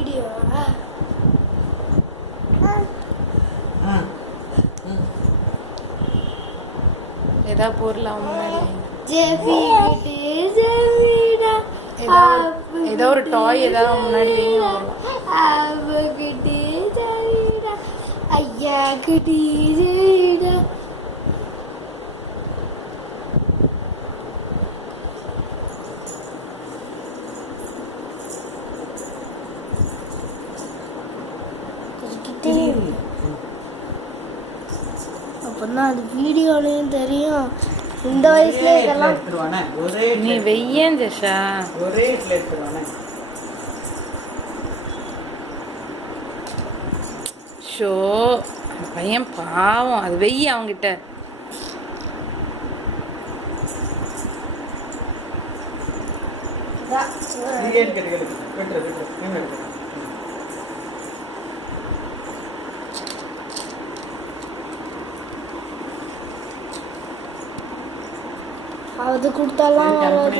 Video ஏதா பொருள் முன்னாடி ஏதோ ஒரு டாய் ஏதாவது முன்னாடி ஐயா குட்டி அப்பதான் அது வீடியோலையும் தெரியும். இந்த வயசுல இதெல்லாம் நீ வெய்யன் ஜெஷா ஒரே இடத்துல எடுத்துருவானே. ஷோ பையன் பாவம், அது வெய்ய அவங்கிட்ட. அது கொடுத்தாலாம்